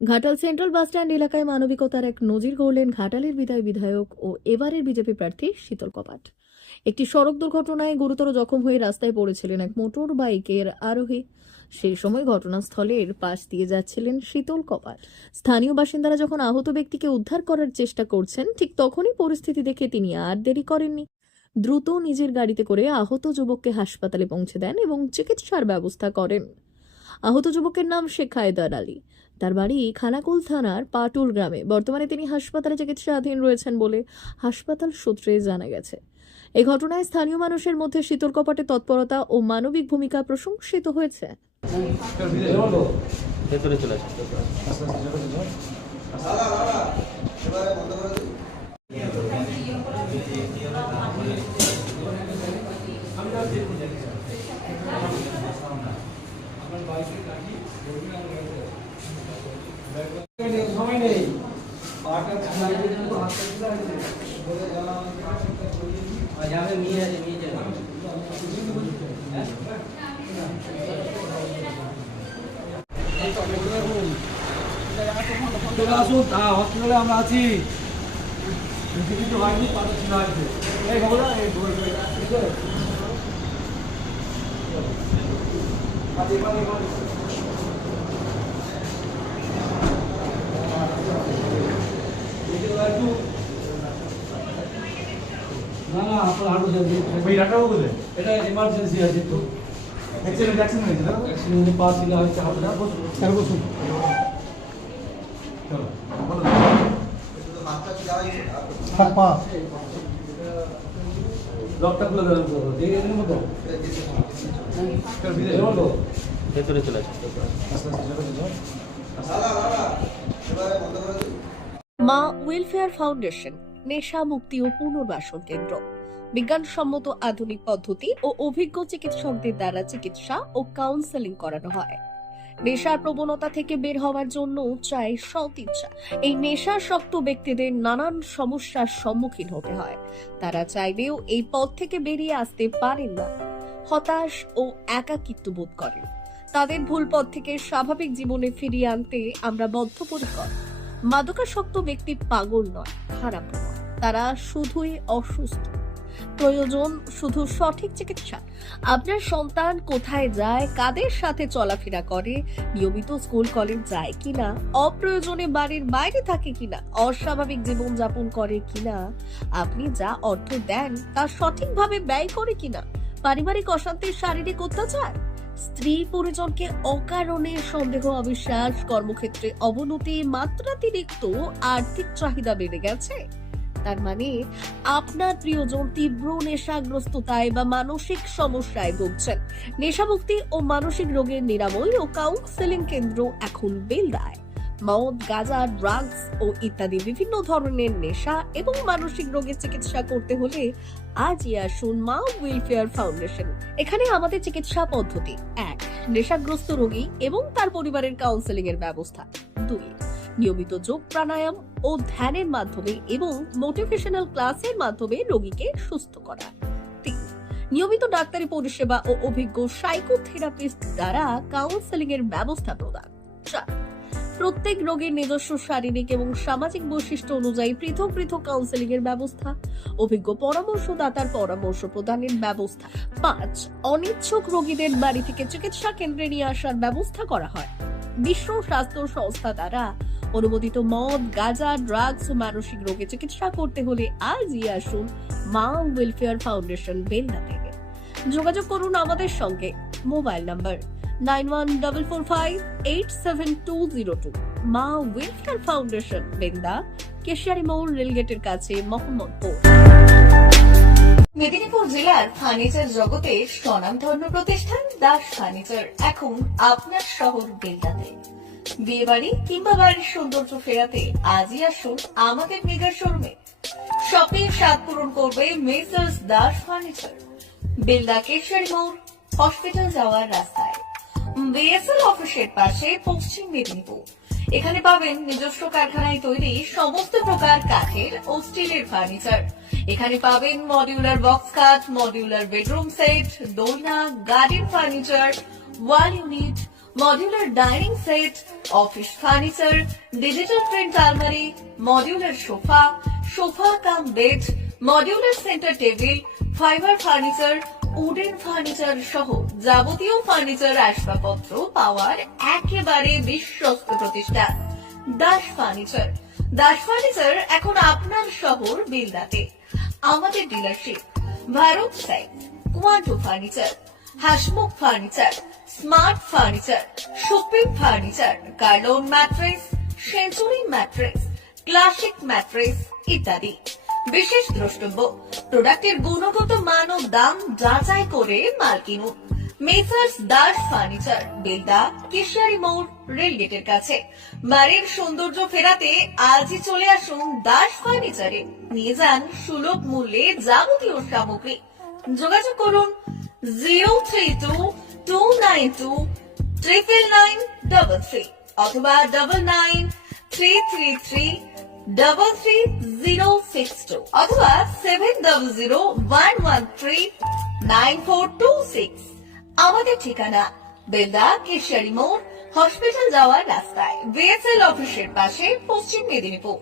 Ghatal central bus stand এলাকায় মানবিকতার এক নজির গড়লেন ঘাটালের বিদায় বিধায়ক ও এবারের বিজেপি প্রার্থী শীতল কপাট। একটি সড়ক দুর্ঘটনায় গুরুতর জখম হয়ে রাস্তায় পড়েছিলেন এক মোটর বাইকের আরোহী। সেই সময় ঘটনাস্থলের পাশ দিয়ে যাচ্ছিলেন শীতল কপাট। স্থানীয় বাসিন্দারা যখন আহত ব্যক্তিকে উদ্ধার করার চেষ্টা করছেন, ঠিক তখনই পরিস্থিতি দেখে তিনি আর দেরি করেননি। দ্রুত নিজের গাড়িতে করে আহত যুবককে হাসপাতালে পৌঁছে দেন এবং চিকিৎসার ব্যবস্থা করেন। আহত যুবকের নাম শেখ হায়দার আলী। তার বাড়ি খানাকুল থানার পাটুল গ্রামে। বর্তমানে তিনি হাসপাতালে চিকিৎসাধীন রয়েছেন বলে হাসপাতাল সূত্রে জানা গেছে। এই ঘটনায় স্থানীয় মানুষের মধ্যে শীতল কপাটের তৎপরতা ও মানবিক ভূমিকা প্রশংসিত হয়েছে। সময় নেই চলে আসুন, হসপিটালে আমরা আছি। বেশি কিছু হয়নি, পাতা ছিল আছে। এই খবর না না, আপনার আরো এটা এমার্জেন্সি আছে তো। অ্যাক্সিডেন্টে পা ছিল হচ্ছে হাতটা। বসুন চলো লকটা খুলে দেবেন এর মতো ভেতরে চলে আসে। মা ওয়েলফেয়ার ফাউন্ডেশন নেশা মুক্তি ও পুনর্বাসন কেন্দ্র। বিজ্ঞানসম্মত আধুনিক পদ্ধতি ও অভিজ্ঞ চিকিৎসকদের দ্বারা চিকিৎসা ও কাউন্সেলিং করানো হয়। নেশার প্রবণতা থেকে বের হওয়ার জন্য চাই সৎ ইচ্ছা। এই নেশাসক্ত ব্যক্তিদের নানান সমস্যার সম্মুখীন হতে হয়। তারা চাইলেও এই পথ থেকে বেরিয়ে আসতে পারেন না, হতাশ ও একাকিত্ব বোধ করেন। তাদের ভুল পথ থেকে স্বাভাবিক জীবনে ফিরিয়ে আনতে আমরা বদ্ধপরিকর। মাদকাসক্ত ব্যক্তি পাগল নয়, খারাপ নয়, তারা শুধুই অসুস্থ। প্রয়োজন শুধু সঠিক চিকিৎসা। আপনার সন্তান কোথায় যায়, কাদের সাথে চলাফেরা করে, নিয়মিত স্কুল কলেজ যায় কিনা, অপ্রয়োজনে বাড়ির বাইরে থাকে কিনা, অস্বাভাবিক জীবন যাপন করে কিনা, আপনি যা অর্থ দেন তা সঠিকভাবে ব্যয় করে কিনা, পারিবারিক অশান্তি, শারীরিক অত্যাচার, স্ত্রী পরিজনকে অকারণে সন্দেহ, অবিশ্বাস, কর্মক্ষেত্রে অবনতি, মাত্রাতিরিক্ত আর্থিক চাহিদা বেড়ে গেছে, তার মানে আপনার প্রিয়জন তীব্র নেশাগ্রস্ততায় বা মানসিক সমস্যায় ভুগছেন। নেশামুক্তি ও মানসিক রোগের নিরাময় ও কাউন্সেলিং কেন্দ্র এখন বেলদায়। মদ, গাঁজা, ড্রাগস ও ইত্যাদি বিভিন্ন ধরনের নেশা এবং মানসিক রোগের চিকিৎসা করতে হলে আজই আসুন মা ওয়েলফেয়ার ফাউন্ডেশন। এখানে আমাদের চিকিৎসা পদ্ধতি: 1. নেশাগ্রস্ত রোগী এবং তার পরিবারের কাউন্সেলিং এর ব্যবস্থা। 2. নিয়মিত যোগ, প্রাণায়াম ও ধ্যানের মাধ্যমে এবং মোটিভেশনাল ক্লাসের মাধ্যমে রোগীকে সুস্থ করা। 3. নিয়মিত ডাক্তারি পরিষেবা ও অভিজ্ঞ সাইকোথেরাপিস্ট দ্বারা কাউন্সেলিং এর ব্যবস্থা প্রদান। 4. প্রত্যেক রোগীর নিজস্ব শারীরিক এবং সামাজিক বৈশিষ্ট্য অনুযায়ী পৃথক পৃথক কাউন্সেলিং এর ব্যবস্থা, অভিজ্ঞ পরামর্শদাতার পরামর্শ প্রদানের ব্যবস্থা। 5. অনিচ্ছুক রোগীদের বাড়ি থেকে চিকিৎসা কেন্দ্রে নিয়ে আসার ব্যবস্থা করা হয়। বিশ্ব স্বাস্থ্য সংস্থা দ্বারা অনুমোদিত মদ, গাঁজা, ড্রাগস ও মানসিক রোগে চিকিৎসা করতে হলে আজই আসুন মা ওয়েলফেয়ার ফাউন্ডেশন বেলদা থেকে। যোগাযোগ করুন আমাদের সঙ্গে। Mobile number 9144587202। মা ওয়েলফেয়ার ফাউন্ডেশন, বেলদা, কেশিয়ারি মোড়, রেলগেটের কাছে, মোহাম্মদপুর। মেদিনীপুর জেলার ফার্নিচার জগতে স্বনামধন্য প্রতিষ্ঠান দাস ফার্নিচার এখন আপনার শহর বেলদাতে। বিয়ে বাড়ি কিংবা বাড়ির সৌন্দর্য ফেরাতে আজই আসুন আমাদের মেগা শোরুমে। শপিং স্বাদ পূরণ করবে মেসার্স দাস ফার্নিচার, বেলদা, কেশিয়ারি মোড়, হসপিটাল যাওয়ার রাস্তায়, বিএসএল অফিসের পাশে, পশ্চিম মেদিনীপুর। এখানে পাবেন নিজস্ব কারখানায় তৈরি সমস্ত প্রকার কাঠের ও স্টিলের ফার্নিচার। এখানে পাবেন modular box cut, modular bedroom set, দোলনা, garden furniture, wall unit, modular dining set, office furniture, digital print আলমারি, modular sofa, sofa cum bed, modular centre table, fibre furniture, wooden furniture সহ যাবতীয় ফার্নিচার আসবাবপত্র পাওয়ার একেবারে বিশ্বস্ত প্রতিষ্ঠান দাস ফার্নিচার। দাস ফার্নিচার এখন আপনার শহর বেলদাতে। আমাদের dealership Bharat side, Quanto furniture, Hasmukh furniture, smart furniture, supreme furniture, Kurlon mattress, century mattress, classic mattress ইত্যাদি। বিশেষ দ্রষ্টব্য, প্রোডাক্টের গুণগত মান ও দাম যাচাই করে মাল কিনুন। মেসার্স দাস ফার্নিচার, বেলদা, কেশিয়ারি মোড়, রেলগেটের কাছে। বাড়ির সৌন্দর্য ফেরাতে আজই চলে আসুন দাস ফার্নিচারে। নিয়ে যান সুলভ মূল্যে যাবতীয় সামগ্রী। যোগাযোগ করুন 032-292-99933 অথবা 99-333-33062 অথবা 7001139426। আমাদের ঠিকানা বেলদা, কেশিয়ারি মোড়, হসপিটাল যাওয়ার রাস্তায়, বিএসএল অফিসের পাশে, পশ্চিম মেদিনীপুর।